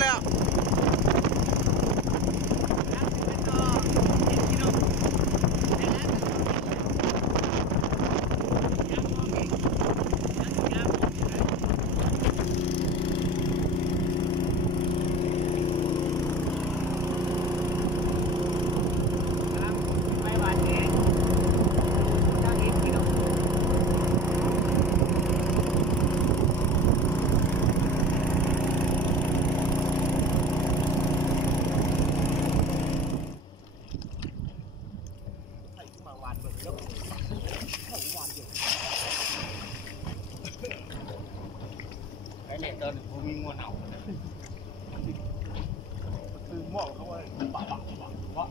แล้วไอ้เนี่ยตอนผมมีงัวเห่าคือหม้อเขาว่าปะเพราะ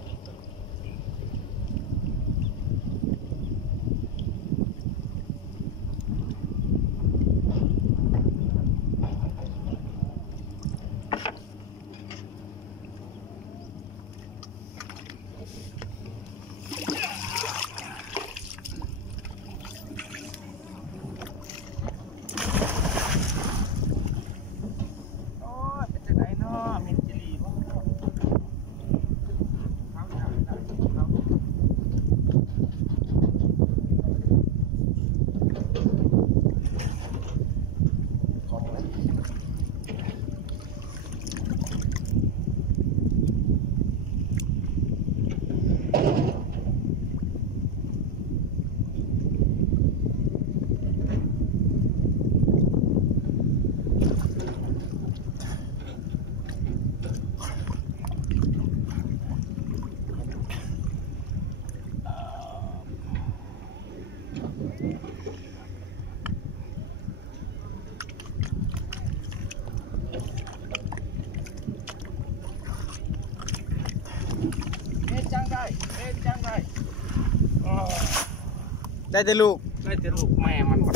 ได้แต่ลูกแม่มันก็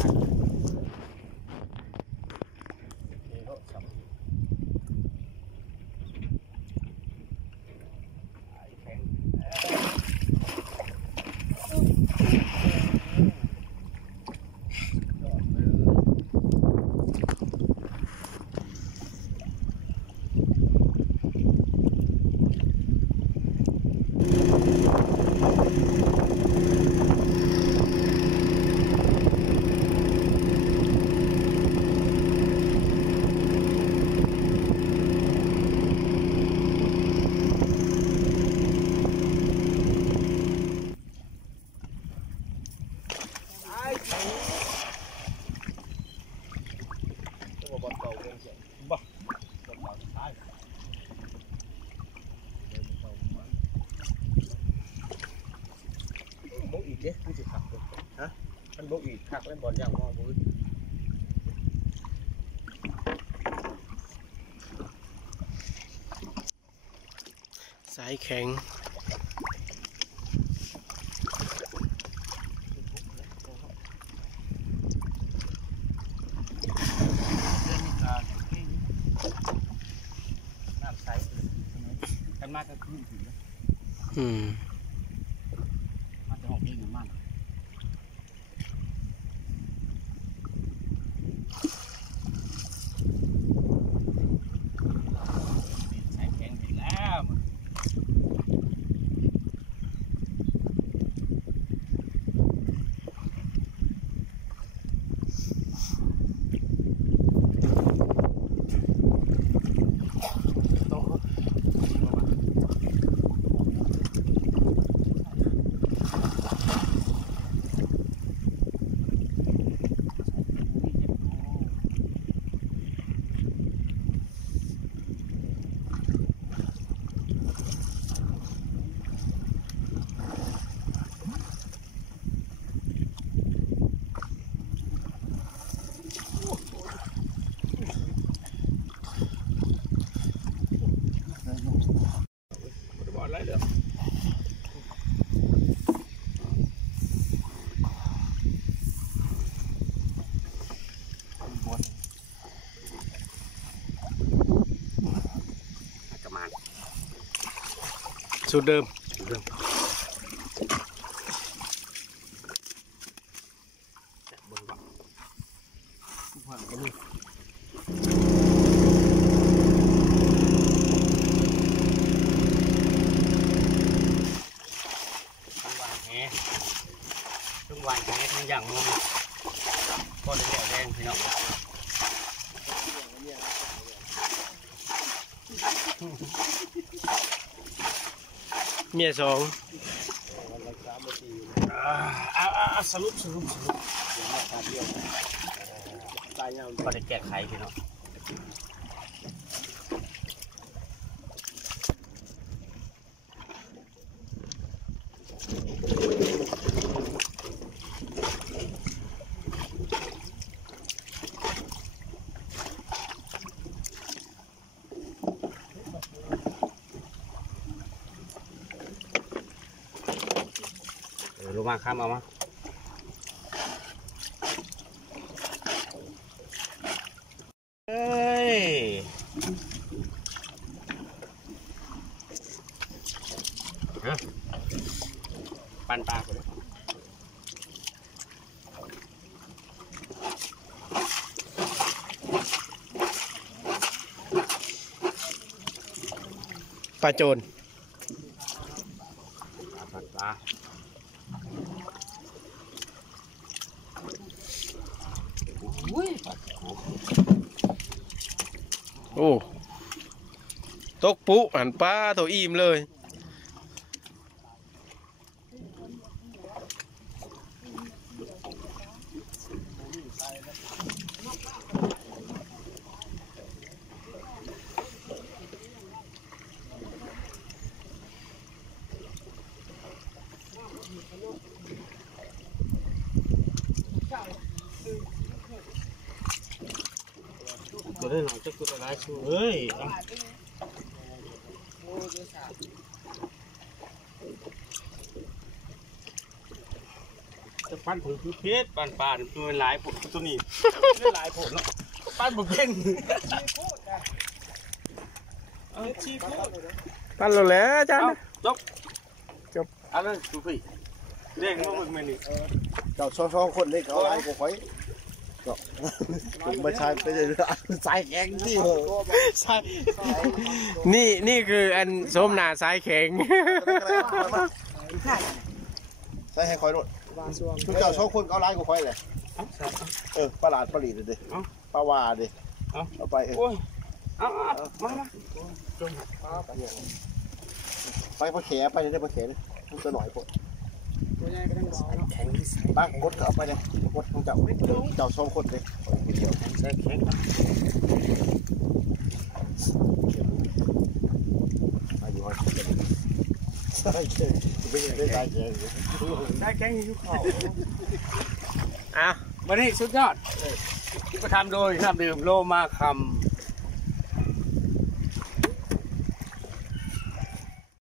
ได้บกอีกเด้ผู้สิขับฮะมันบกอีกขับแล้วบอลอย่างมองบุ้ยสายแข็งน้ำใสกันมากก็ขึ้นถึงแล้วมันจะออกเองมากใช้แข็งไปแล้วอะไรเด้อสูตรเดิมบนวังทุกคนก็มี หวานของทั้งอย่างมองก็ได้แดงพี่น้อง เมียสอง สรุปก็ได้แก้ไขพี่น้องลงมาข้ามเอามาเฮ้ยปั่นปลาคนเลย ปลาโจร ปั่นปลา โอ้ตกปุ๊หันปลาตัวอิ่มเลยตัวได้หน่อยจะกุดอะไรชูเฮ้ยจะปั้นผงคือเพชรปั้นปลาตัวหลายผมตัวนี้ได้หลายผมเนาะปั้นบุกเก่งชี้พูด ปั้นเราแล้วจ้า จบอะไรดูพี่เรียกมาบึกเมนี่ เจ้าสองคนนี่เขาไล่กูคอยก็ไม่ใช่ไปเลยสายแข็งที่เหรอ ใช่นี่คืออันสมนาสายแข็ง ใส่ให้คอยรถทุกเจ้าสองคนเขาไล่กูคอยเลยปลาหลาดปลาหลีดดิปลาวาดิเอาไปเอามาไปปลาแขไปได้ปลาแขนี่ตัวหน่อยพวก แข็งที่สุด บ้างกดก็เอาไปเลยกดของเจ้าสองคนเลย ใช่แข็ง อายุวันใช่แข็งไม่ได้ใส่แข็ง ได้แข็งอยู่เขา อ่ะ วันนี้สุดยอดที่ประทำโดยน้ำดื่มโลมาคำ